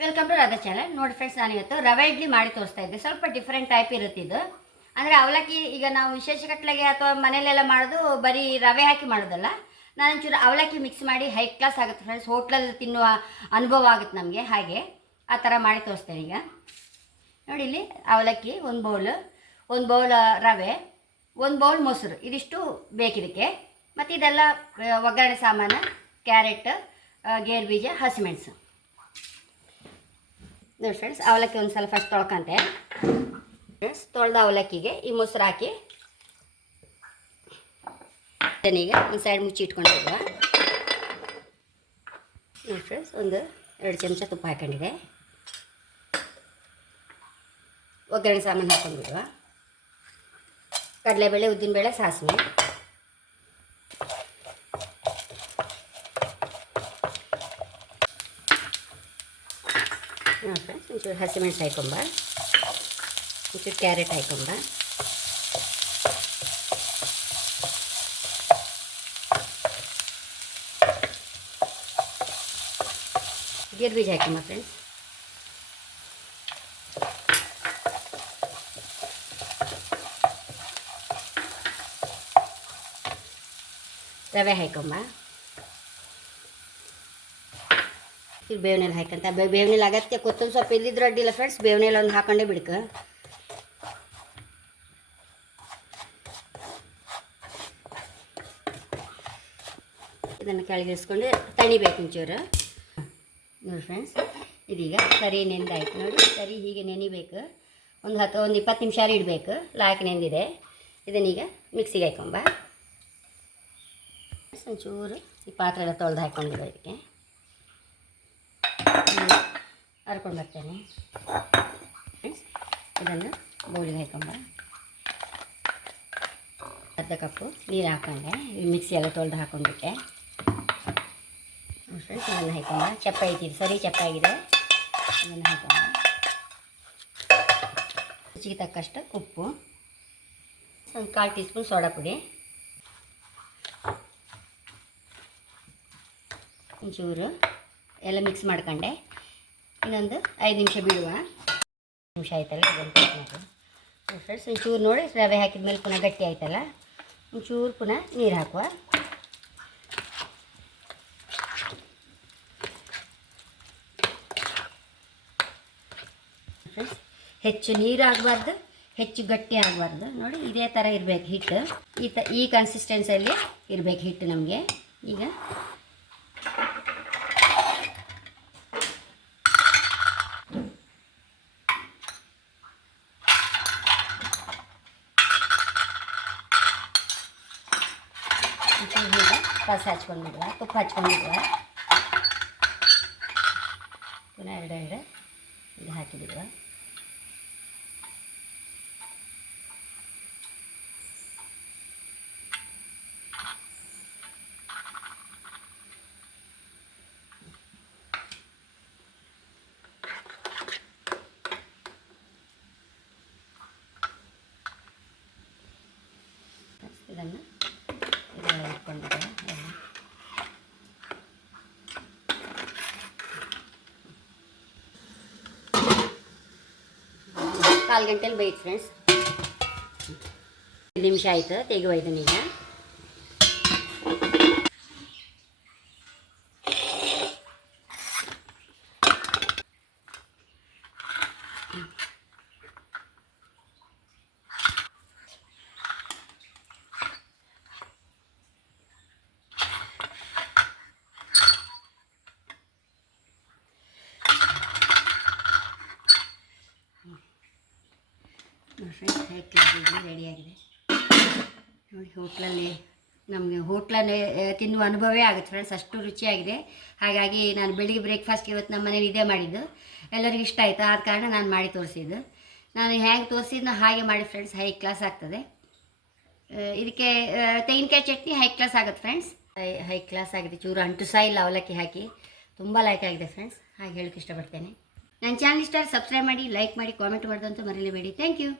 Welcome to Radha channel ನೋಡಿ friends ನಾನು ಇವತ್ತು ರವೆ ಇಡ್ಲಿ ಮಾಡಿ ತೋರಿಸ್ತಾ ಇದ್ದೆ. ಸ್ವಲ್ಪ ಡಿಫ್ರೆಂಟ್ ಟೈಪ್ ಇರುತ್ತೆ ಇದು. ಅಂದರೆ ಅವಲಕ್ಕಿ ಈಗ ನಾವು ವಿಶೇಷ ಕಟ್ಲೆಗೆ ಅಥವಾ ಮನೇಲೆಲ್ಲ ಮಾಡೋದು ಬರೀ ರವೆ ಹಾಕಿ ಮಾಡೋದಲ್ಲ. ನಾನು ಒಂಚೂರು ಅವಲಕ್ಕಿ ಮಿಕ್ಸ್ ಮಾಡಿ ಹೈ ಕ್ಲಾಸ್ ಆಗುತ್ತೆ ಫ್ರೆಂಡ್ಸ್ ಹೋಟ್ಲಲ್ಲಿ ತಿನ್ನುವ ಅನುಭವ ಆಗುತ್ತೆ ನಮಗೆ. ಹಾಗೆ ಆ ಥರ ಮಾಡಿ ತೋರಿಸ್ತೇನೆ ಈಗ. ನೋಡಿ ಇಲ್ಲಿ ಅವಲಕ್ಕಿ ಒಂದು ಬೌಲ್ ಒಂದು ಬೌಲ್ ರವೆ, ಒಂದು ಬೌಲ್ ಮೊಸರು. ಇದಿಷ್ಟು ಬೇಕಿದಕ್ಕೆ ಮತ್ತು ಇದೆಲ್ಲ ಒಗ್ಗರಣೆ ಸಾಮಾನು, ಕ್ಯಾರೆಟ್ ಗೇರು ಬೀಜ ಹಸಿಮೆಣಸು ನೋಡಿ ಫ್ರೆಂಡ್ಸ್ ಅವಲಕ್ಕಿ ಒಂದು ಸಲ ಫಸ್ಟ್ ತೊಳ್ಕೊಂತೆ. ಫ್ರೆಂಡ್ಸ್ ತೊಳೆದ ಅವಲಕ್ಕಿಗೆ ಈ ಮೊಸರು ಹಾಕಿ. ಈಗ ಒಂದು ಸೈಡ್ ಮುಚ್ಚಿ ಇಟ್ಕೊಂಡಿರುವ. ನೋಡಿ ಫ್ರೆಂಡ್ಸ್ ಒಂದು ಎರಡು ಚಮಚ ತುಪ್ಪ ಹಾಕೊಂಡಿದೆ. ಒಗ್ಗರಣೆ ಸಾಮಾನು ಹಾಕೊಂಡ್ಬಿಡುವ ಕಡಲೆಬೇಳೆ, ಉದ್ದಿನಬೇಳೆ, ಸಾಸಿವೆ ಹಾಂ ಫ್ರೆಂಡ್ಸ್ ಒಂಚೂರು ಹಸಿಮೆಣಸು ಹಾಕೊಂಬ. ಒಂಚೂರು ಕ್ಯಾರೆಟ್ ಹಾಕೊಂಬ. ಗೇರು ಬೀಜ ಹಾಕೊಂಬ ಫ್ರೆಂಡ್ಸ್ ರವೆ ಹಾಕೊಂಬ. ಇದು ಬೇವಿನೆಲ್ಲ ಹಾಕಂತ ಬೇ ಬೇವಿನೆಲ್ಲ ಅಗತ್ಯ ಕೊತ್ತಂಬರಿ ಸೊಪ್ಪು ಇಲ್ಲಿದ್ರೆ ಅಡ್ಡಿಲ್ಲ ಫ್ರೆಂಡ್ಸ್ ಬೇವಿನೆಲ್ಲ ಒಂದು ಹಾಕೊಂಡೇ ಬಿಡ್ಕ. ಇದನ್ನು ಕೆಳಗಿಳಿಸ್ಕೊಂಡು ತಣಿಬೇಕು ಒಂಚೂರು. ನೋಡಿ ಫ್ರೆಂಡ್ಸ್ ಇದೀಗ ಸರಿ ನೆಂದಾಯ್ತು. ನೋಡಿ ಸರಿ ಹೀಗೆ ನೆನಿಬೇಕು. ಒಂದು ಹತ್ತು ಒಂದು ಇಪ್ಪತ್ತು ನಿಮಿಷ ಇಡಬೇಕು. ಲಾಕ್ ನೆಂದಿದೆ. ಇದನ್ನೀಗ ಮಿಕ್ಸಿಗೆ ಹಾಕೊಂಬ ಒಂಚೂರು ಈ ಪಾತ್ರೆ ಎಲ್ಲ ತೊಳೆದು ಹಾಕ್ಕೊಂಡಿದ್ದೆ ಇದಕ್ಕೆ. ಹರ್ಕೊಂಡು ಬರ್ತೇನೆ. ಇದನ್ನು ಬೌಲಿಗೆ ಹಾಕೊಂಬ ಅರ್ಧ ಕಪ್ಪು ನೀರು ಹಾಕೊಂಡೆ. ಮಿಕ್ಸಿ ಎಲ್ಲ ತೊಳೆದು ಹಾಕೊಂಡ್ಬಿಟ್ಟೆ. ಫ್ರೆಂಡ್ಸ್ ಇದನ್ನು ಹಾಕೊಂಬ ಚಪ್ಪ ಐತಿದೆ ಸರಿ ಚಪ್ಪ ಆಗಿದೆ. ಇದನ್ನು ಹಾಕೊಂಬ ರುಚಿಗೆ ತಕ್ಕಷ್ಟು ಉಪ್ಪು. ಒಂದು ಕಾಲು ಟೀ ಸ್ಪೂನ್ ಸೋಡಾ ಪುಡಿ. ಒಂಚೂರು. ಎಲ್ಲ ಮಿಕ್ಸ್ ಮಾಡ್ಕೊಂಡೆ. ಇನ್ನೊಂದು ಐದು ನಿಮಿಷ ಬಿಡುವ. ನಿಮಿಷ ಆಯ್ತಲ್ಲ ಇದನ್ನು ಫ್ರೆಂಡ್ಸ್ ಒಂಚೂರು ನೋಡಿ, ರವೆ ಹಾಕಿದ ಮೇಲೆ ಪುನಃ ಗಟ್ಟಿ ಆಯ್ತಲ್ಲ? ಒಂಚೂರು ಪುನಃ ನೀರು ಹಾಕುವ. ಫ್ರೆಂಡ್ಸ್ ಹೆಚ್ಚು ನೀರು ಆಗಬಾರ್ದು, ಹೆಚ್ಚು ಗಟ್ಟಿ ಆಗಬಾರ್ದು. ನೋಡಿ, ಇದೇ ಥರ ಇರಬೇಕು ಹಿಟ್ಟು. ಈ ತ ಈ ಕನ್ಸಿಸ್ಟೆನ್ಸಲ್ಲಿ ಇರಬೇಕು ಹಿಟ್ಟು ನಮಗೆ. ಈಗ ಒಂಚೂರು ಈಗ ಕಸ ಹಚ್ಕೊಂಡ್ಬಿಡುವ ತುಪ್ಪ ಹಚ್ಕೊಂಡ್ಬಿಡುವ ಪುನಃ ಎರಡೆರಡು ಇದು ಹಾಕಿಬಿಡುವ ಇದನ್ನು ಕಾಲು ಗಂಟೆಲಿ ಬೈತು ಫ್ರೆಂಡ್ಸ್ ನಿಮಿಷ ಆಯಿತು ತೆಗುವ ಇದನ್ನೀಗ. ನೋಡಿ ಫ್ರೆಂಡ್ಸ್ ಹೇಗೆ ರೆಡಿಯಾಗಿದೆ ನೋಡಿ, ಹೋಟ್ಲಲ್ಲಿ ನಮಗೆ ಹೋಟ್ಲಲ್ಲಿ ತಿನ್ನುವ ಅನುಭವವೇ ಆಗುತ್ತೆ ಫ್ರೆಂಡ್ಸ್ ಅಷ್ಟು ರುಚಿಯಾಗಿದೆ. ಹಾಗಾಗಿ ನಾನು ಬೆಳಿಗ್ಗೆ ಬ್ರೇಕ್ಫಾಸ್ಟ್ಗೆ ಇವತ್ತು ನಮ್ಮ ಮನೇಲಿ ಇದೇ ಮಾಡಿದ್ದು. ಎಲ್ಲರಿಗೂ ಇಷ್ಟ ಆಯಿತು, ಆದ ಕಾರಣ ನಾನು ಮಾಡಿ ತೋರಿಸಿದ್ದು. ನಾನು ಹೇಗೆ ತೋರಿಸಿದ್ನ ಹಾಗೆ ಮಾಡಿ ಫ್ರೆಂಡ್ಸ್ ಹೈ ಕ್ಲಾಸ್ ಆಗ್ತದೆ. ಇದಕ್ಕೆ ತೆಂಗಿನಕಾಯಿ ಚಟ್ನಿ ಹೈ ಕ್ಲಾಸ್ ಆಗುತ್ತೆ ಫ್ರೆಂಡ್ಸ್ ಹೈ ಹೈ ಕ್ಲಾಸ್ ಆಗಿದೆ, ಚೂರು ಅಂಟು ಸಹ ಇಲ್ಲ, ಅವಲಕ್ಕಿ ಹಾಕಿ. ತುಂಬ ಲೈಕ್ ಆಗಿದೆ ಫ್ರೆಂಡ್ಸ್ ಹಾಗೆ ಹೇಳೋಕ್ಕೆ ಇಷ್ಟಪಡ್ತೇನೆ. ನನ್ನ ಚಾನಲ್ ಇಷ್ಟ ಸಬ್ಸ್ಕ್ರೈಬ್ ಮಾಡಿ ಲೈಕ್ ಮಾಡಿ ಕಾಮೆಂಟ್ ಮಾಡೋದಂತೂ ಮರೀಲೇಬೇಡಿ. Thank you